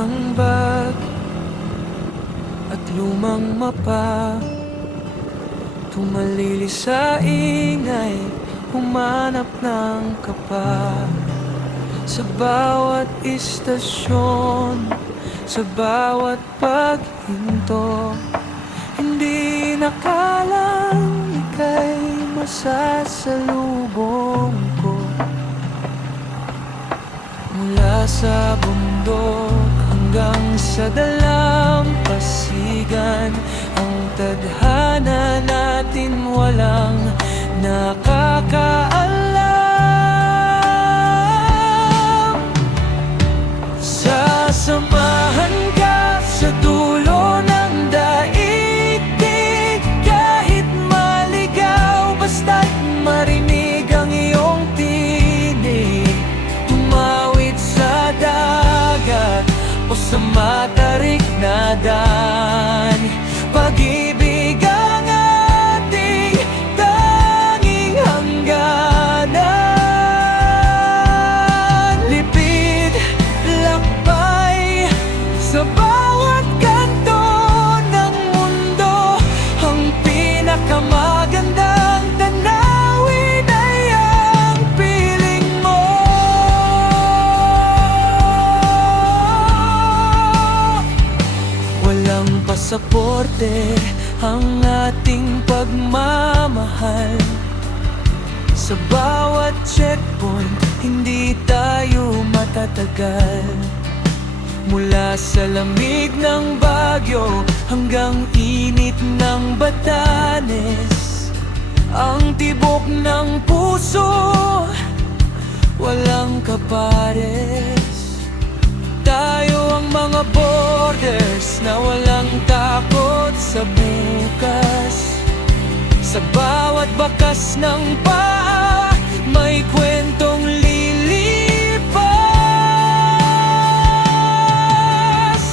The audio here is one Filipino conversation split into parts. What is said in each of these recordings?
ambag at lumang mapa, tumalili sa ingay, humanap ng kapa. Sa bawat istasyon, sa bawat paghinto, hindi nakalang ika'y masasalubong ko. Mula sa bundok hanggang sa dalampasigan, ang tadhana natin walang nakakaalam. Sasamahan ka sa dulo ng daigdig, kahit maligaw, basta't marinig ang iyong tinig. Tumawid sa dagat o sa matarik na daan, pag-ibig ang ating tanging hangganan. Lipid, lakbay, sa bawat kanto ng mundo, ang pinakamagandang tanawin ay ang piling mo. Walang pasaporte ang ating pagmamahal. Sa bawat checkpoint, hindi tayo matatagal. Mula sa lamig ng Baguio hanggang init ng Batanes, ang tibok ng puso, walang kapares. Tayo ang mga borders na walang takot sa bukas. Sa bawat bakas ng paa, may kwentong lilipas.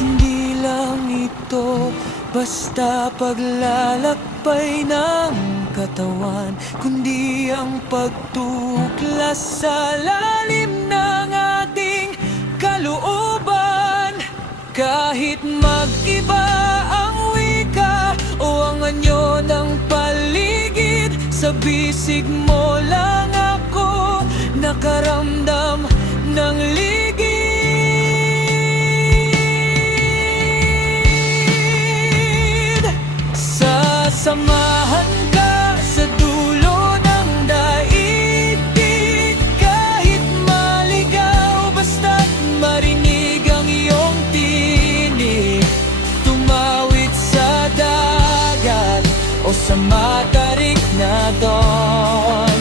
Hindi lang ito basta paglalakbay ng katawan, kundi ang pagtuklas sa lalim ng ating kalooban. Kahit mag-iba ang wika o ang anyo ng paligid, sa bisig mo lang ako nakaramdam ng ligid. Sasamahan ka sa dulo ng daigdig, kahit maligaw, basta't marinig ang iyong tinig. Tumawid sa dagat o sa matarik na dawn,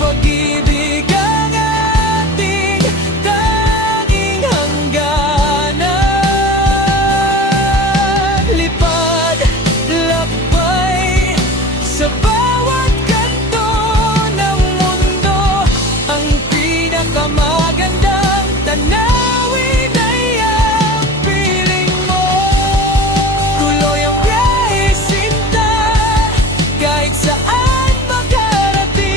pag-ibig ang ating tanging hangganan. Lipad, lakbay, sa bawat kanto ng mundo, ang pinakamagandang tanawin ay ang piling mo. Tuloy ang biyahe, sinta, kahit saan makarating.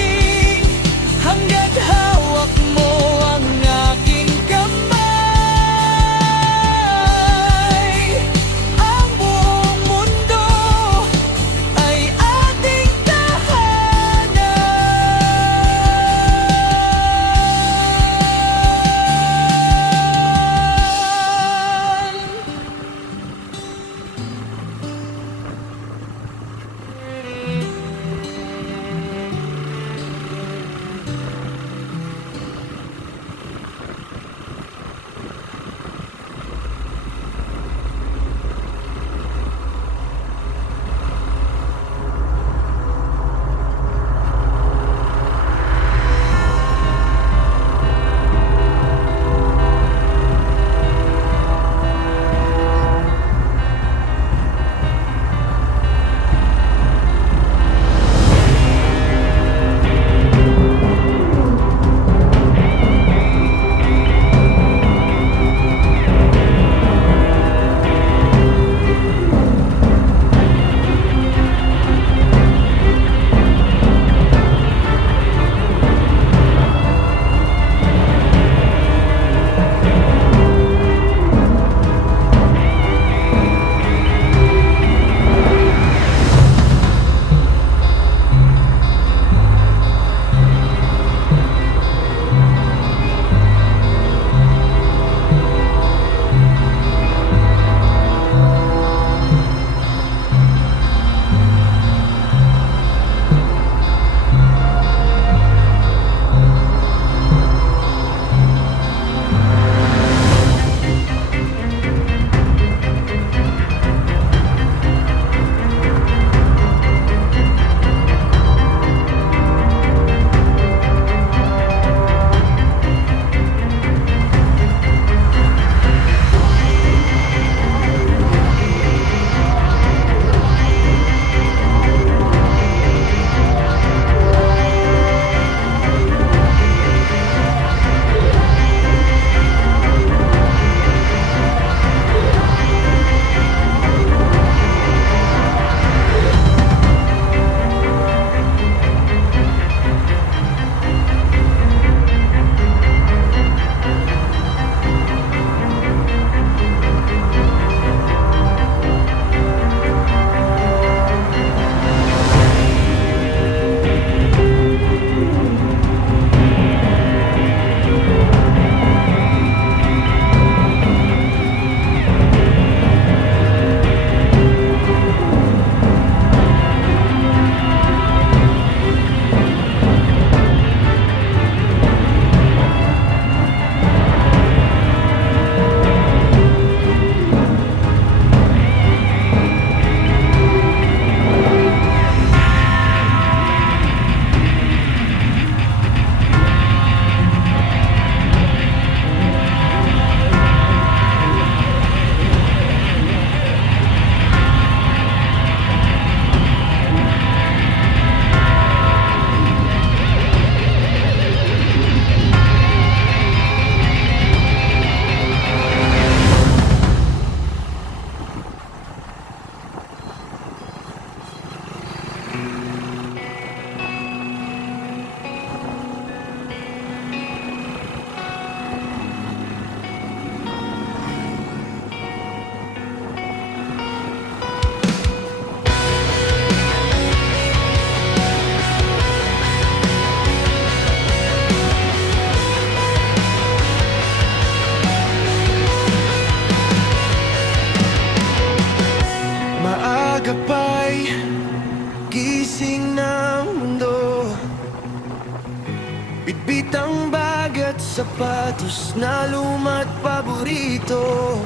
sapatos na luma't paborito.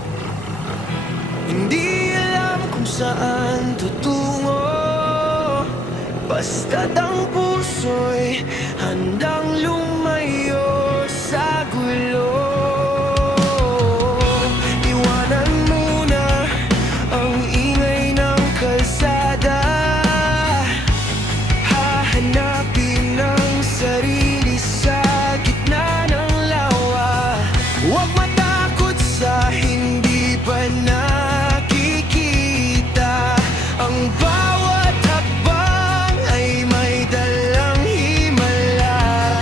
Hindi alam kung saan tutungo, basta't ang puso'y handang lumayo sa gulo. Iwanan muna ang ingay ng kalsada, hahanapin ang sarili sa gitna ng lawa. Huwag matakot sa hindi pa nakikita. Ang bawat hakbang ay may dalang himala.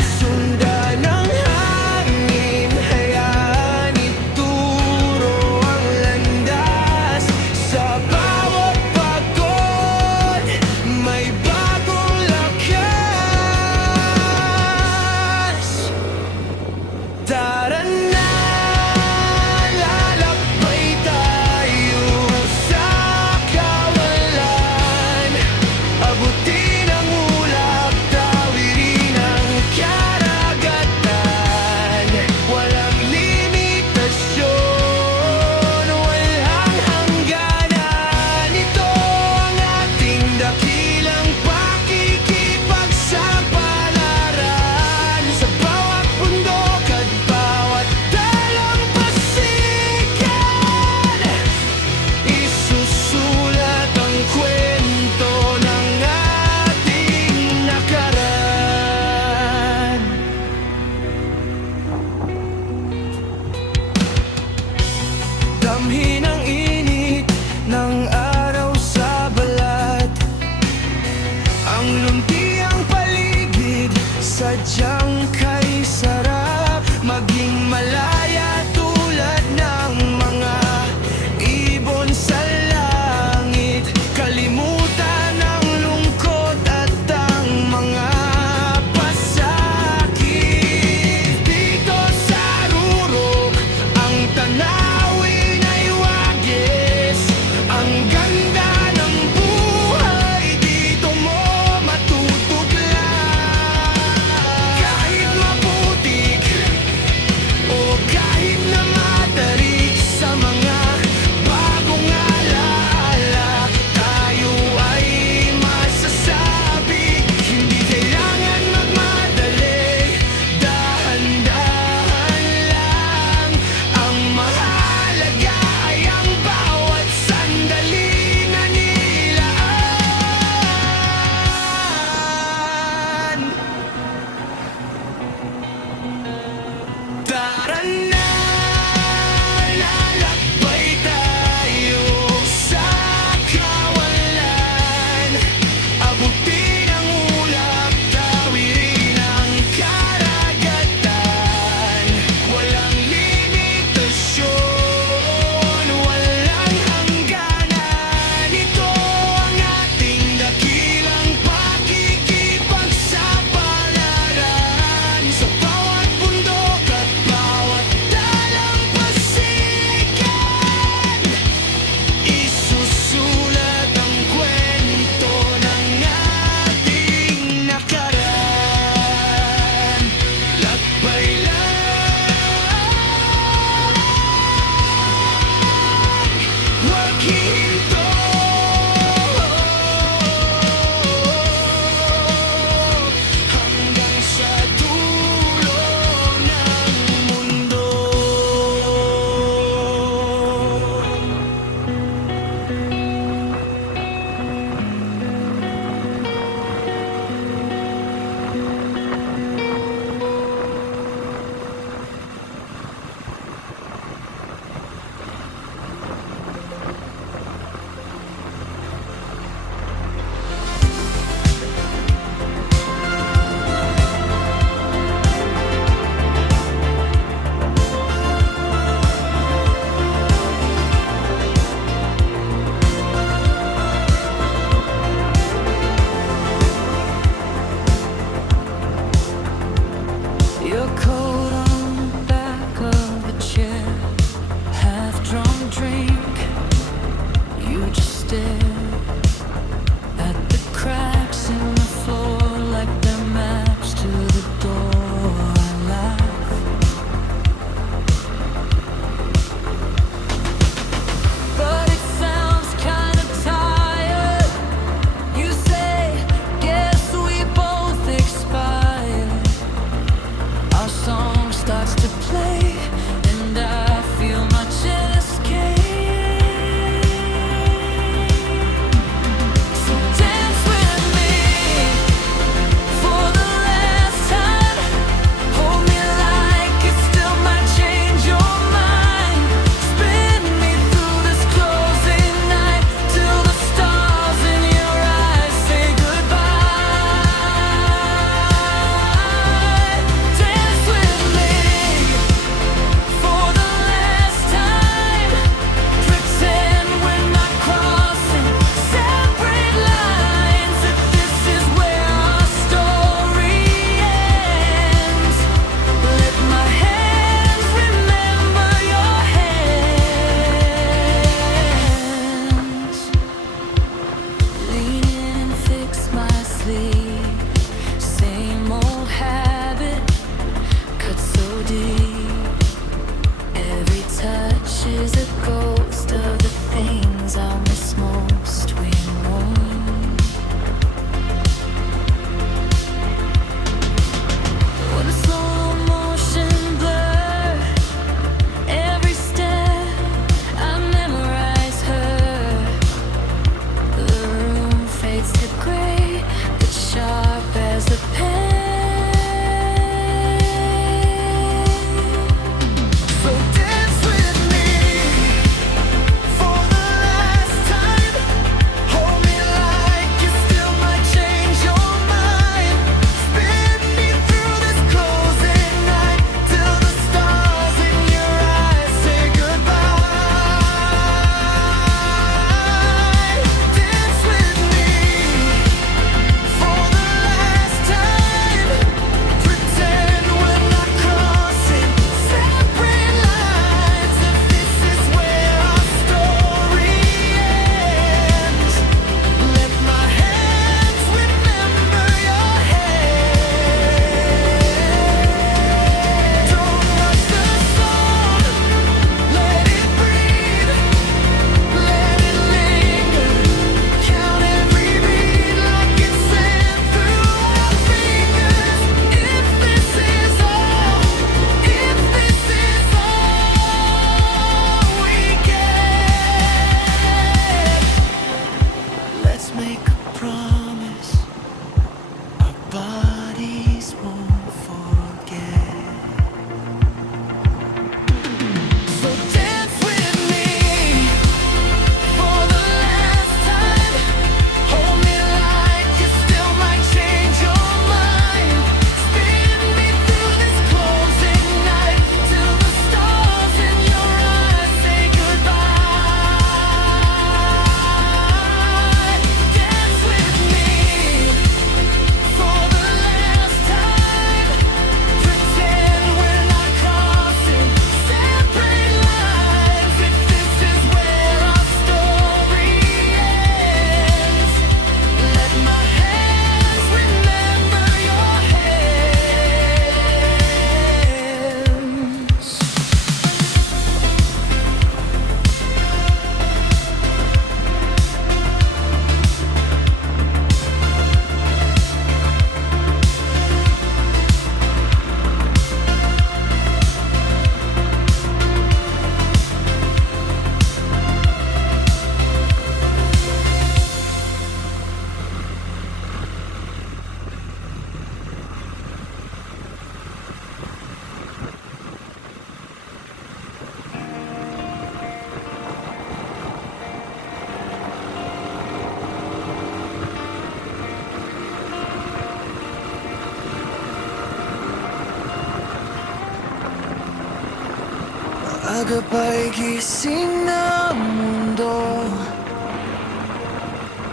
Maaga pa'y gising ng mundo,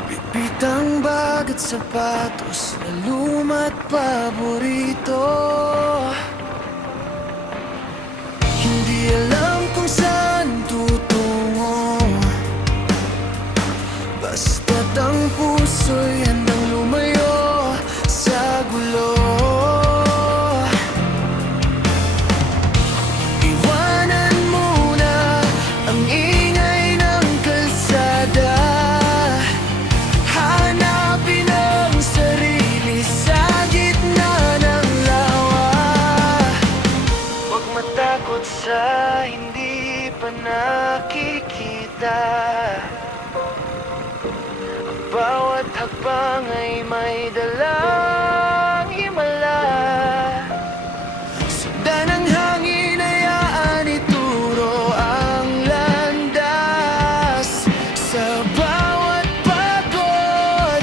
bitbitang bag at sapatos na luma't paborito. Hindi alam kung saan tutungo, basta't ang puso'y handang lumayo sa gulo. Iwanan muna ang ingay ng kalsada, hanapin ang sarili sa gitna ng lawa. Huwag matakot sa hindi pa nakikita, ang bawat hakbang ay may dalang himala. Sundan ang hangin, hayaan ituro ang landas. Sa bawat pagod,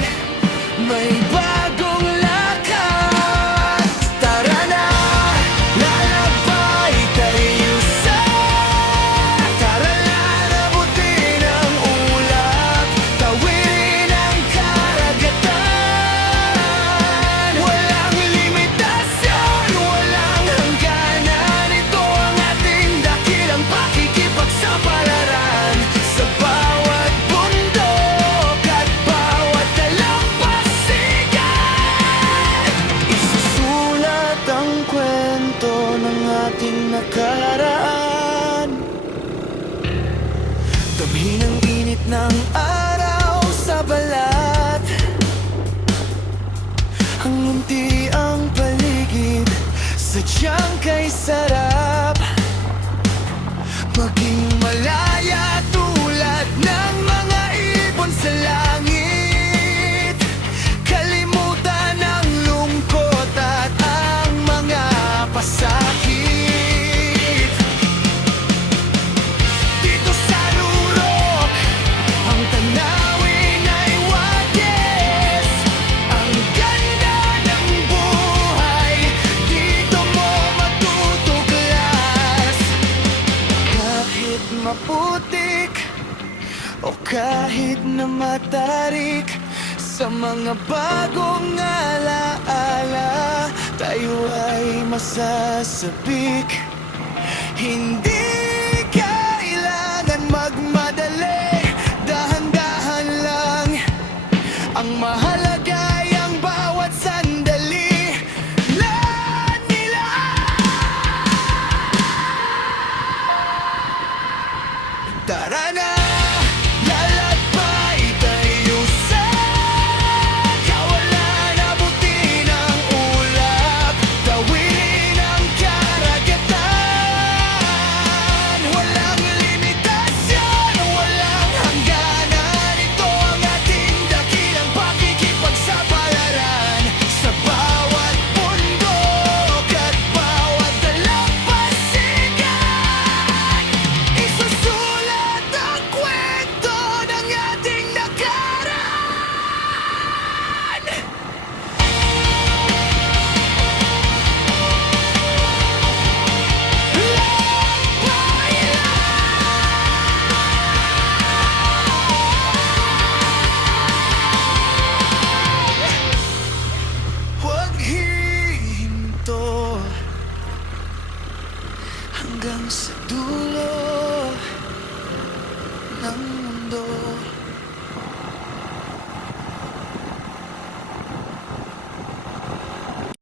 may bagong lakad. Tara na, lalakbay tayo sa karalan, abutin ang ulap, tawirin ang karagatan. Walang limitasyon, walang hangganan, ito ang ating dakilang pakikipagsapalaran. Sa bawat bundok at bawat dalampasigan, isusulat ang kwento ng ating nakaraan. Damhin ang init ng araw sa balat, ang munti ang paligid, sadyang kay sarap maging malaya tulad ng mga ibon sa langit. Kalimutan ang lungkot at ang mga pasakit. Dito sa lurok, ang tanawin ay wages. Ang ganda ng buhay, dito mo matutuklas. Kahit maputik o kahit na matarik, sa mga bagong alaala, tayo ay masasabik. Hindi kailangan magmadali, dahan-dahan lang. Ang mahalaga ay ang bawat sandali na nilaan. Tara na, lalakbay tayo sa kawalan, abutin ang ulap, tawirin ang karagatan. Walang limitasyon, walang hangganan, ito ang ating dakilang pakikipagsapalaran. Sa bawat bundok at bawat dalampasigan, isusulat ang kwento ng ating nakaraan. Lakbay lang, huwag hihinto hanggang sa dulo ng mundo.